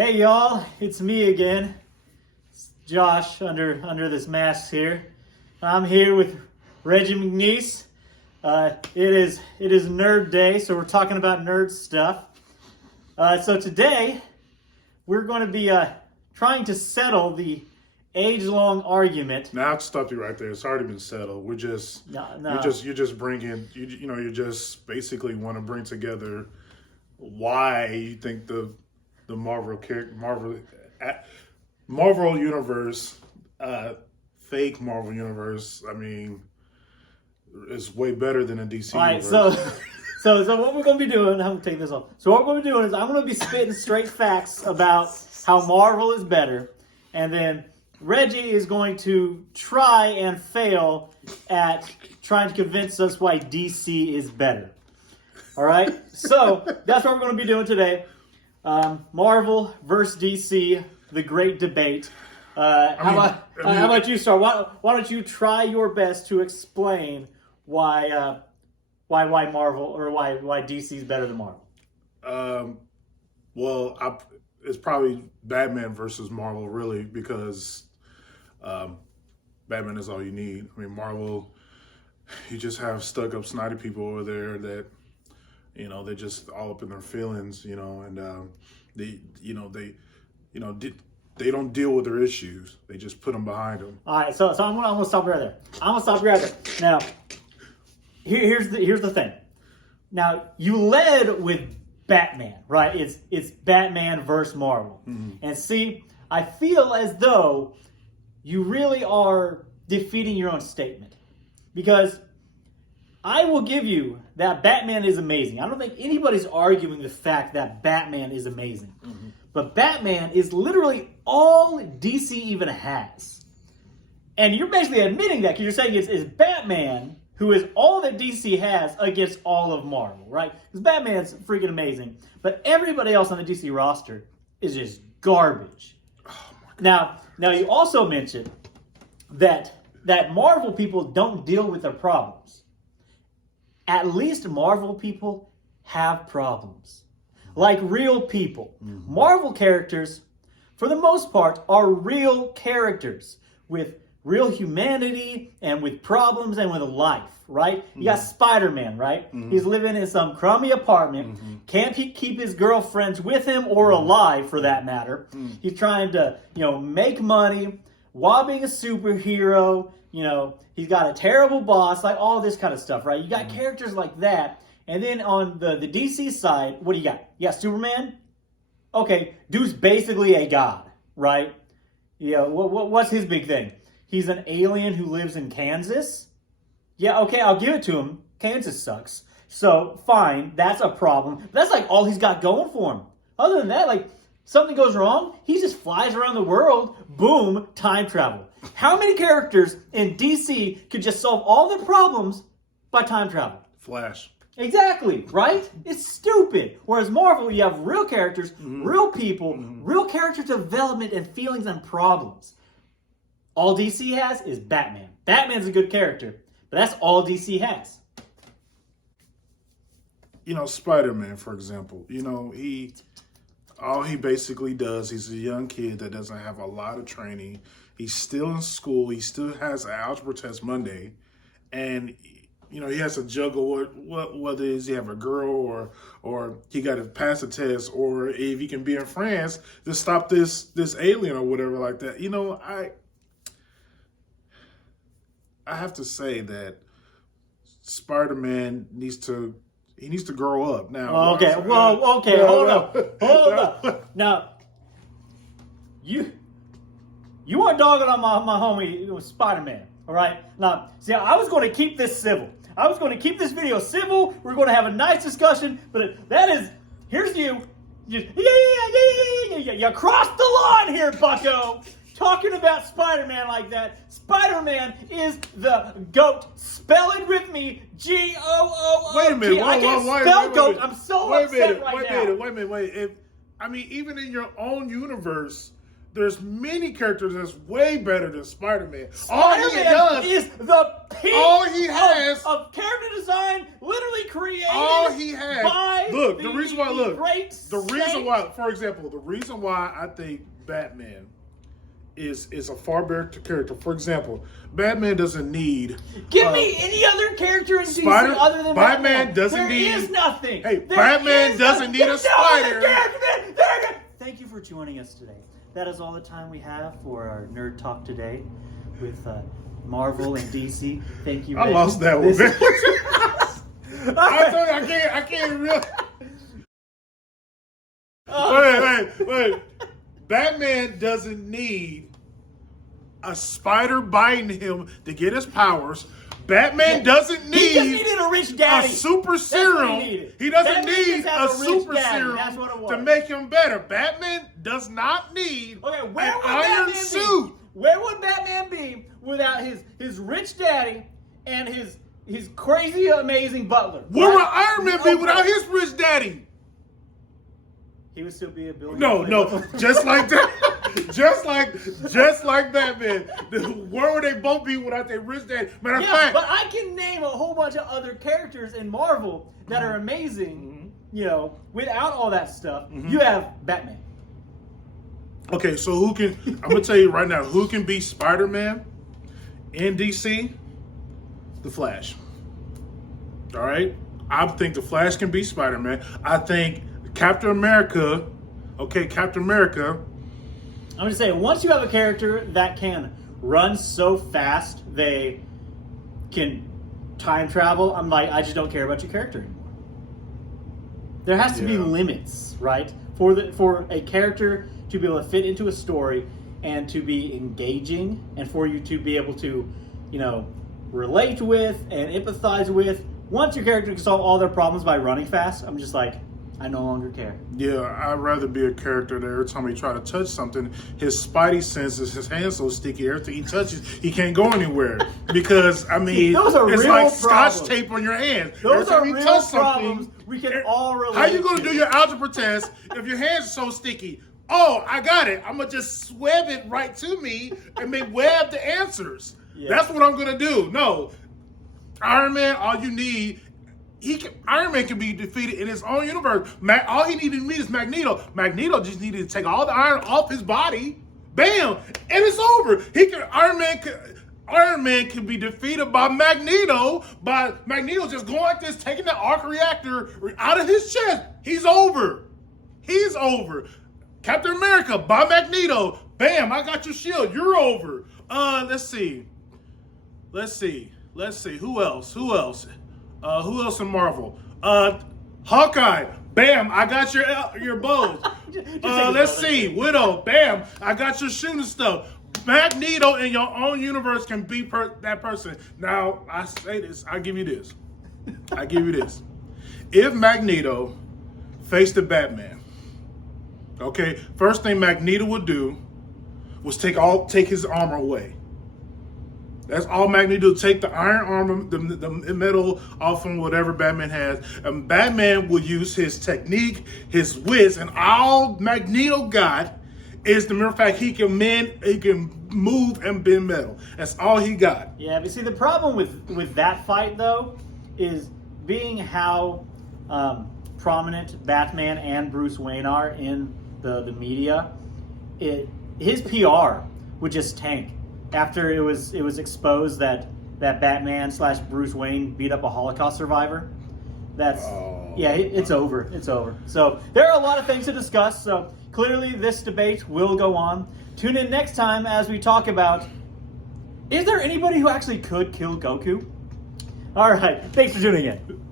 Hey y'all, it's me again. It's Josh under this mask here. I'm here with Reggie McNeese. It is Nerd Day, so we're talking about nerd stuff. So today we're going to be trying to settle the age-long argument. Now, I'll stop you right there. It's already been settled. We're just you're just bringing you just basically want to bring together why you think the Marvel universe, fake Marvel universe, I mean, is way better than a DC universe. All right, so what we're going to be doing, I'm going to take this off. So what we're going to be doing is I'm going to be spitting straight facts about how Marvel is better, and then Reggie is going to try and fail at trying to convince us why DC is better. All right? So that's what we're going to be doing today. Marvel versus DC, the great debate. How about you start? Why don't you try your best to explain why Marvel or why DC is better than Marvel? It's probably Batman versus Marvel, really, because Batman is all you need. I mean, Marvel, you just have stuck-up, snotty people over there that, they're just all up in their feelings, and they don't deal with their issues. They just put them behind them. All right, so I'm gonna stop right there. Now, here's the thing. Now, you led with Batman, right? It's Batman versus Marvel. Mm-hmm. And see, I feel as though you really are defeating your own statement. Because I will give you that Batman is amazing. I don't think anybody's arguing the fact that Batman is amazing. Mm-hmm. But Batman is literally all DC even has. And you're basically admitting that because you're saying it's Batman who is all that DC has against all of Marvel, right? Because Batman's freaking amazing. But everybody else on the DC roster is just garbage. Oh my God. Now you also mentioned that Marvel people don't deal with their problems. At least Marvel people have problems. Like real people. Mm-hmm. Marvel characters, for the most part, are real characters with real humanity and with problems and with a life, right? Mm-hmm. You got Spider-Man, right? Mm-hmm. He's living in some crummy apartment. Mm-hmm. Can't keep his girlfriends with him or alive, for that matter. Mm-hmm. He's trying to, make money while being a superhero. He's got a terrible boss, like all this kind of stuff, right? You got characters like that. And then on the DC side, what do you got? You got Superman? Okay, dude's basically a god, right? What's his big thing? He's an alien who lives in Kansas? Yeah, okay, I'll give it to him. Kansas sucks. So, fine, that's a problem. That's like all he's got going for him. Other than that, like, something goes wrong, he just flies around the world, boom, time travel. How many characters in DC could just solve all their problems by time travel? Flash. Exactly, right? It's stupid. Whereas Marvel, you have real characters, real people, real character development and feelings and problems. All DC has is Batman. Batman's a good character, but that's all DC has. Spider-Man, for example, all he basically does, he's a young kid that doesn't have a lot of training. He's still in school. He still has an algebra test Monday. And, he has to juggle whether is he have a girl or he got to pass a test or if he can be in France to stop this alien or whatever like that. I have to say that Spider-Man needs to grow up now. Okay, hold up. Now, you weren't dogging on my homie Spider-Man, all right? Now, see, I was going to keep this civil. I was going to keep this video civil. We're going to have a nice discussion, but here's you. You crossed the line here, bucko. Talking about Spider-Man like that. Spider-Man is the GOAT. Spell it with me. G-O-O-O-T. Wait a minute. I can't spell GOAT. I'm so upset right now. Wait a minute. Even in your own universe, there's many characters that's way better than Spider-Man. Spider-Man is the peak of character design, literally created by Look, the reason why. Look, great the reason saint. why. For example, the reason why I think Batman is a far better character. For example, Batman doesn't need. Give me any other character in DC Spider- other than Batman doesn't need- There is nothing. Hey, There Batman is doesn't need a There's no other spider. character. Thank you for joining us today. That is all the time we have for our nerd talk today with Marvel and DC. Thank you. I Reggie. lost that one, man. All I right. told you, I can't really. Oh. Wait. Batman doesn't need a spider biting him to get his powers. Batman doesn't He just need needed a rich a daddy. super what serum. he needed. He doesn't Batman need just has a a rich super daddy. serum That's what it was. to make him better. Batman does not need Okay, an where would iron Batman suit. be? Where would Batman be without his rich daddy and his crazy amazing butler? Where would right? Iron Man be without his rich daddy? He would still be a billionaire. No, just like that. just like Batman. Where would they both be without their rich daddy? Matter of Yeah, fact, but I can name a whole bunch of other characters in Marvel that are amazing. You know, without all that stuff, you have Batman. okay, so who can? I'm gonna tell you right now, who can be Spider-Man in DC? The Flash. All right, I think the Flash can be Spider-Man. I think Captain America. Okay, Captain America. I'm just saying, once you have a character that can run so fast they can time travel, I'm like, I just don't care about your character anymore. There has to be Yeah. limits, right? For a character to be able to fit into a story and to be engaging, and for you to be able to, relate with and empathize with. Once your character can solve all their problems by running fast, I'm just like, I no longer care. Yeah, I'd rather be a character that every time he try to touch something, his spidey senses, his hand's so sticky, everything he touches, he can't go anywhere. Because, I mean, Those are it's real like scotch problems. tape on your hands. Those every are time you real touch something, problems we can all relate how you going to. to do your algebra test if your hands are so sticky? Oh, I got it. I'm going to just web it right to me and then web the answers. Yeah. That's what I'm going to do. No. Iron Man, all you need... Iron Man can be defeated in his own universe. All he needed to meet is Magneto. Magneto just needed to take all the iron off his body. Bam! And it's over. Iron Man can be defeated by Magneto just going like this, taking the arc reactor out of his chest. He's over. Captain America by Magneto. Bam! I got your shield. You're over. Let's see. Who else? Who else in Marvel? Hawkeye. Bam! I got your bows. Let's see. Widow. Bam! I got your shooting stuff. Magneto in your own universe can be that person. Now, I say this. I give you this. If Magneto faced the Batman, okay, first thing Magneto would do was take his armor away. That's all Magneto do. Take the iron armor, the metal off from whatever Batman has. And Batman will use his technique, his wits, and all Magneto got is the mere fact he can move and bend metal. That's all he got. Yeah, but see, the problem with that fight, though, is being how prominent Batman and Bruce Wayne are in the media. His PR would just tank. After it was exposed that Batman / Bruce Wayne beat up a Holocaust survivor, it's over. It's over. So there are a lot of things to discuss. So clearly this debate will go on. Tune in next time as we talk about, is there anybody who actually could kill Goku? All right. Thanks for tuning in.